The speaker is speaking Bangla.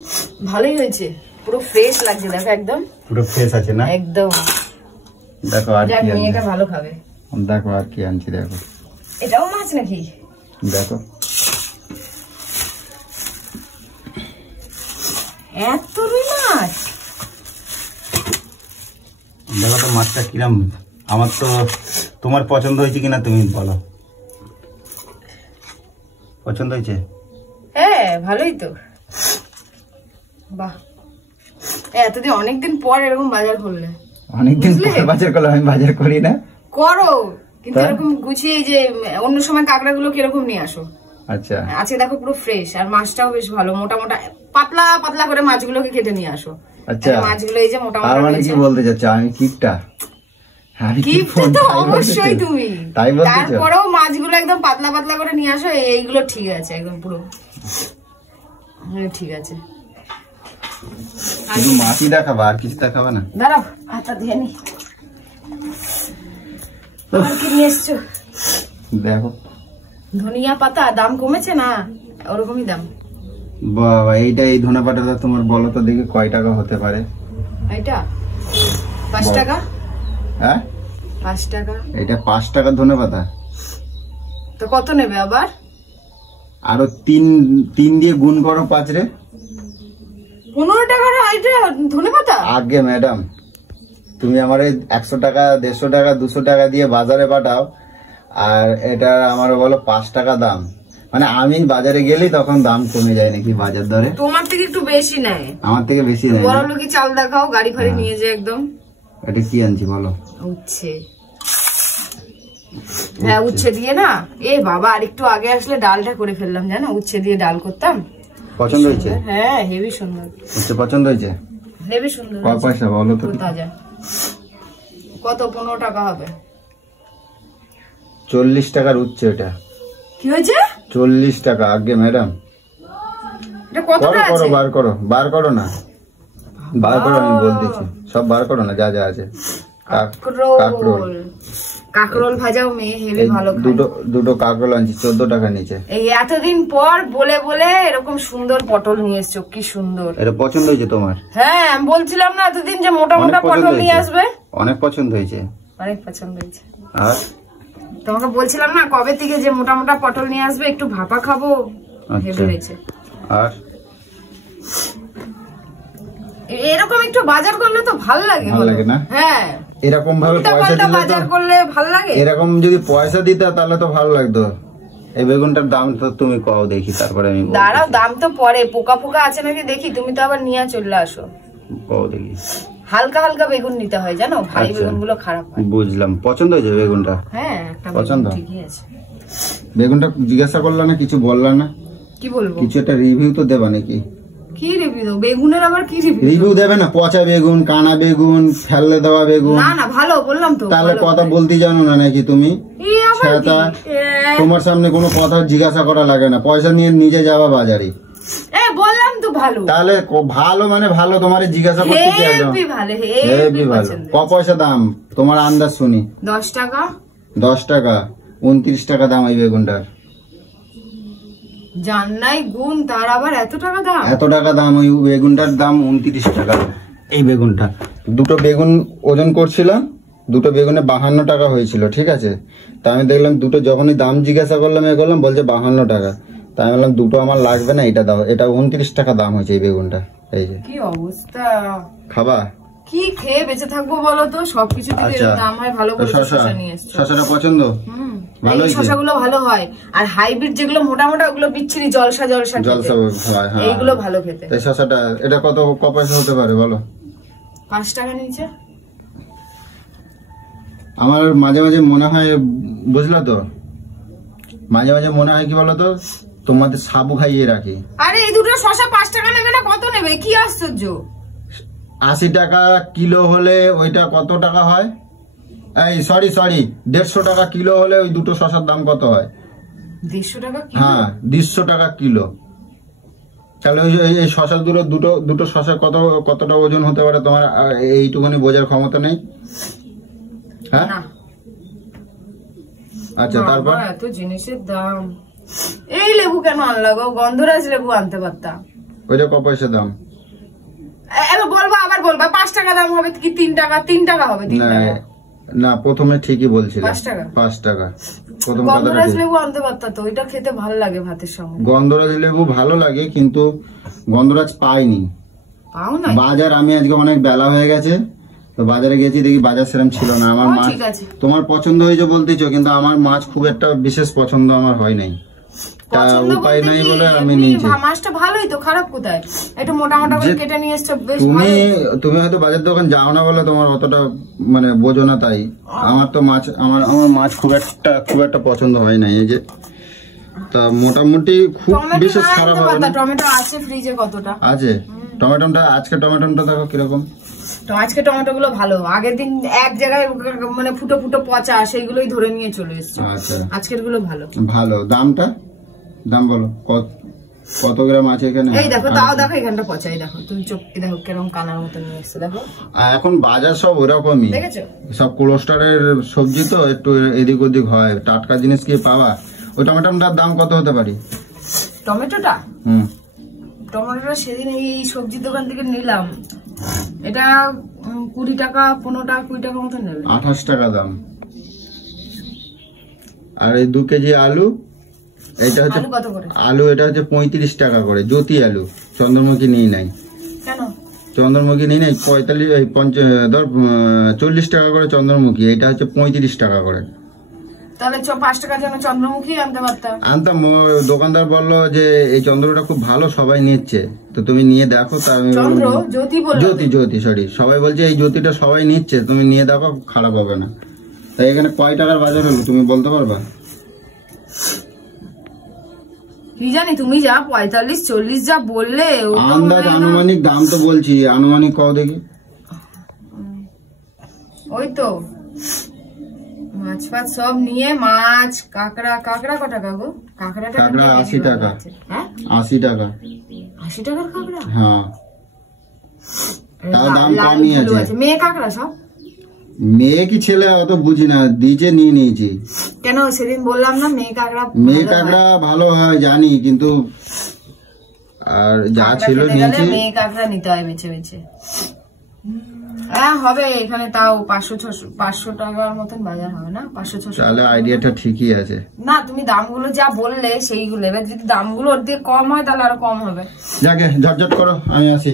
ভালোই হয়েছে, পুরো ফ্রেশ লাগছে। দেখো একদম পুরো ফ্রেশ আছে না? একদম। দেখো আর কি মেয়েটা ভালো খাবে। দেখো আর কি আনছি, দেখো এটাও মাছ নাকি? দেখো এত রুই মাছ। দেখো তো মাছটা কিরম। আমার তো, তোমার পছন্দ হয়েছে কিনা তুমি বলো। পছন্দ হয়েছে? হ্যাঁ ভালোই তো। বাহ, এতদিন অনেকদিন পর এরকম বাজার করলে। অনেকদিন পর বাজার করলে? আমি বাজার করি না। করো কিন্তু এরকম গুছিয়ে, যে অন্য সময় কাঁকড়া গুলো কিরকম নিয়ে আসো। আচ্ছা আজকে দেখো পুরো ফ্রেশ, আর মাছটাও বেশ ভালো, মোটা মোটা পাতলা পাতলা করে মাছগুলোকে কেটে নিয়ে আসো। আচ্ছা মাছগুলো এই যে মোটা মোটা। তার মানে কি বলতে চাচ্ছ আমি কিপটা? তো অবশ্যই তুমি, তাই বলতে চাও? তারপরেও মাছগুলো একদম পাতলা পাতলা করে নিয়ে আসো, এইগুলো ঠিক আছে একদম পুরো ঠিক আছে। শুধু মাছই দেখাবা আর কিছু দেখাবা না? দাঁড়াও হাতটা ধুয়ে নি। কি নিয়ে এসছো? দেখো ধনিয়া পাতা। দাম কমেছে না? ওরকমই দাম। বাবা, এইটা এই ধনে পাতাটা তোমার বলো তো দেখি কয় টাকা হতে পারে? এটা 5 টাকা। হ্যাঁ 5 টাকা। এটা 5 টাকার ধনে পাতা? তো কত নেবে আবার? আরো 3 দিয়ে গুণ করো 5 রে। 15 টাকার এটা ধনে পাতা? আগে ম্যাডাম, তুমি আমার 100 টাকা 150 টাকা 200 টাকা দিয়ে বাজারে পাঠাও, আর এটা আমার বলো 5 টাকা দাম। মানে আমি বাজারে গেলে তখন দাম কমে যায় নাকি বাজার দরে? তোমার থেকে একটু বেশি নেয়। আমার থেকে বেশি নেয়? বড় লোকি চাল দেখাও, গাড়ি ফাড়ি নিয়ে যায় একদম। এটা কি আনছি বলো? উচ্ছে। হ্যাঁ উচ্ছে দিয়ে না, এ বাবা আর একটু আগে আসলে ডালটা করে ফেললাম, জানো উচ্ছে দিয়ে ডাল করতাম। পছন্দ হয়েছে? হ্যাঁ হেভি সুন্দর। উচ্ছে পছন্দ হয়েছে? হেভি সুন্দর। কত পয়সা বলো তো? তাজা। কত? 15 টাকা হবে। 40 টাকার উচ্ছে এটা। কি হয়েছে? 40 টাকা আগে ম্যাডাম। এটা কতটা আছে? করো বার করো না, বার করো, আমি বলতেছি সব বার করো না যা যা আছে। কাকরোল ভাজাও মেয়ে হেভি ভালো খায়। দুটো কাকরোল আনছি 14 টাকা নিচে। এই এতদিন পর বলে বলে এরকম সুন্দর পটল নিয়ে এসছো, কি সুন্দর। এটা পছন্দ হয়েছে তোমার? হ্যাঁ আমি বলছিলাম না এতদিন যে মোটা মোটা পটল নিয়ে আসবে। অনেক পছন্দ হয়েছে। অনেক পছন্দ হয়েছে। আর তোমাকে বলছিলাম না কবে থেকে যে মোটা মোটা পটল নিয়ে আসবে, একটু ভাপা খাবো। হেভি হয়েছে। আর এরকম একটু বাজার করলে তো ভালো লাগে। ভালো লাগে না? হ্যাঁ এরকম ভাবে পয়সা দিলে বাজার করলে ভালো লাগে। এরকম যদি পয়সা দিতে তাহলে তো ভালো লাগতো। এই বেগুনটার দাম তো তুমি কও দেখি, তারপরে আমি দাঁড়াও, দাম তো পরে, পোকা পোকা আছে নাকি দেখি, তুমি তো আবার নিয়ে চলে আসো। কও দেখি। হালকা হালকা বেগুন নিতে হয় জানো, ভারী বেগুন গুলো খারাপ হয়। বুঝলাম। পছন্দ হয়েছে বেগুনটা? হ্যাঁ একটা পছন্দ ঠিকই আছে। বেগুনটা জিজ্ঞাসা করলা না, কিছু বললা না? কি বলবো? কিছু একটা রিভিউ তো দেবা নাকি? কি রিভিউ দেবো? বেগুনের আবার কি রিভিউ দেবে না? পচা বেগুন, কানা বেগুন, ফেলে দেওয়া বেগুন। না না ভালো বললাম তো। তাহলে কথা বলতে জানো না নাকি তুমি? তোমার সামনে কোনো কথা জিজ্ঞাসা করা লাগে না, পয়সা নিয়ে নিজে যাওয়া বাজারে। বললাম তো ভালো। তাহলে ভালো মানে ভালো, তোমার জিজ্ঞাসা করতে কি একদম হেভি ভালো। ক পয়সা দাম তোমার আন্দাজ শুনি? 10 টাকা। 10 টাকা? 29 টাকা দাম এই বেগুনটার। জান্নাই গুণ, তার আবার এত টাকা দাম? এত টাকা দাম ওই বেগুনটার দাম 29 টাকা। এই বেগুনটা দুটো বেগুন ওজন করছিলাম, দুটো বেগুনে 52 টাকা হয়েছিল, ঠিক আছে? তা আমি দেখলাম দুটো, যখনই দাম জিজ্ঞাসা করলাম এ করলাম, বলছে 52 টাকা। তাই আমি বললাম দুটো আমার লাগবে না, এটা দাও। এটা 29 টাকা দাম হয়েছে এই বেগুনটা। এই যে কি অবস্থা। খাবা? কি খেয়ে বেঁচে থাকবো বলো তো, সবকিছু দাম হয়। ভালো করে শসা নিয়ে এসছো। শসাটা পছন্দ? ভালো হয়েছে। শসাগুলো ভালো হয়, আর হাইব্রিড যেগুলো মোটা মোটা ওগুলো বিচ্ছিরি জলসা জলসা হয়। হ্যাঁ এইগুলো ভালো খেতে। এই শসাটা এটা কত পয়সা হতে পারে বলো? 5 টাকা নিচে। আমার মাঝে মাঝে মনে হয়, বুঝলা তো, মাঝে মাঝে মনে হয় কি বলতো, তোমাদের সাবু খাইয়ে রাখি। আরে এই দুটো শসা 5 টাকা নেবে না, কত নেবে? কি আশ্চর্য। 80 টাকা কিলো হলে ওইটা কত টাকা হয়? এই সরি 150 টাকা কিলো হলে ওই দুটো শসার দাম কত হয়? 150 টাকা কিলো? হ্যাঁ 150 টাকা কিলো। তাহলে ওই এই শসা দুটো শসা কতটা ওজন হতে পারে তোমার এইটুকুনি বোঝার ক্ষমতা নেই? হ্যাঁ আচ্ছা তারপর এত জিনিসের দাম। এই লেবু কেন আনলা গো? গন্ধরাজ লেবু আনতে পারতাম। ওইটা ক পয়সা দাম? এবার বলবো আবার বলবো 5 টাকা দাম হবে কি 3 টাকা? 3 টাকা হবে। 3 টাকা না, প্রথমে ঠিকই বলছিলে 5 টাকা। 5 টাকা প্রথম কথাটা। গন্ধরাজ লেবু আনতে পারতা তো, ওইটা খেতে ভালো লাগে ভাতের সঙ্গে। গন্ধরাজ লেবু ভালো লাগে, কিন্তু গন্ধরাজ পাইনি। পাও না বাজার, আমি আজকে অনেক বেলা হয়ে গেছে তো বাজারে গেছি, দেখি বাজার সেরকম ছিল না। আমার মাছ তোমার পছন্দ হয়েছে বলতেছো, কিন্তু আমার মাছ খুব একটা বিশেষ পছন্দ আমার হয় নাই, তা উপায় নাই বলে আমি নিয়েছি। মাছটা ভালোই তো, খারাপ কোথায়? একটু মোটা মোটা করে কেটে নিয়ে এসছো, বেশ। তুমি হয়তো বাজার দোকান যাও না বলে তোমার অতটা মানে বোঝো না, তাই। আমার তো মাছ, আমার মাছ খুব একটা পছন্দ হয় নাই। এই যে তা মোটামুটি খুব বিশেষ খারাপ হবে না। টমেটো আছে ফ্রিজে? কতটা আছে টমেটোটা? আজকে টমেটোটা দেখো কিরকম। তো আজকে টমেটো গুলো ভালো, আগের দিন এক জায়গায় মানে ফুটো ফুটো পচা, সেইগুলোই ধরে নিয়ে চলে এসছে। আচ্ছা, আজকের গুলো ভালো। ভালো। দাম বলো কত গ্রাম আছে এখানে? এই দেখো, তাও দেখো এখানটা পচাই, দেখো তুমি চোখ দেখো কেরকম কানার মতো নিয়ে এসছে, দেখো। এখন বাজার সব ওরকমই, দেখেছো? সব কোলেস্টারের সবজি তো একটু এদিক ওদিক হয়, টাটকা জিনিস কি পাওয়া। ওই টমেটোটার দাম কত হতে পারে? টমেটোটা সেদিন এই সবজির দোকান থেকে নিলাম, এটা 20 টাকা 15 টাকা 20 টাকা মতো নেবে। 28 টাকা দাম। আর এই 2 কেজি আলু, এটা হচ্ছে আলু, এটা হচ্ছে 35 টাকা করে। জ্যোতি আলু, চন্দ্রমুখী নিয়ে নাই। কেন চন্দ্রমুখী নিয়ে নাই? 40 টাকা করে চন্দ্রমুখী, এটা হচ্ছে 35 টাকা করে। তাহলে 5 টাকার জন্য চন্দ্রমুখী আনতে পারতাম। আনতাম। দোকানদার বললো যে এই চন্দ্রটা খুব ভালো, সবাই নিচ্ছে, তো তুমি নিয়ে দেখো। জ্যোতি সরি, সবাই বলছে এই জ্যোতিটা সবাই নিচ্ছে, তুমি নিয়ে দেখো, খারাপ হবে না। তাই এখানে কয় টাকার বাজার হলো তুমি বলতে পারবা? কি জানি, তুমি যা 45 40 যা বললে, আন্দাজ আনুমানিক দাম তো বলছি, আনুমানিক কও দেখি। ওই তো মাছ ফাছ সব নিয়ে, মাছ কাঁকড়া কত টাকা গো? কাঁকড়া 80 টাকা। 80 টাকা? 80 টাকার কাঁকড়া? হ্যাঁ, তার দাম কমই আছে। মেয়ে কাঁকড়া সব? মেয়ে কি ছেলে অত বুঝি না, দিজে নিয়ে নিয়েছি। কেন সেদিন বললাম না মেয়ে কাঁকড়া ভালো হয় জানি, কিন্তু আর যা ছিল নিয়েছি। মেয়ে কাঁকড়া নিতে হয় বেছে বেছে। হ্যাঁ হবে, এখানে তাও 500 টাকার মতন বাজার হবে না? 500-600। তাহলে আইডিয়াটা ঠিকই আছে। না তুমি দামগুলো যা বললে সেইগুলো, এবার যদি দামগুলো ওর দিয়ে কম হয় তাহলে আরো কম হবে। যাকে ঝটঝট করো, আমি আসি।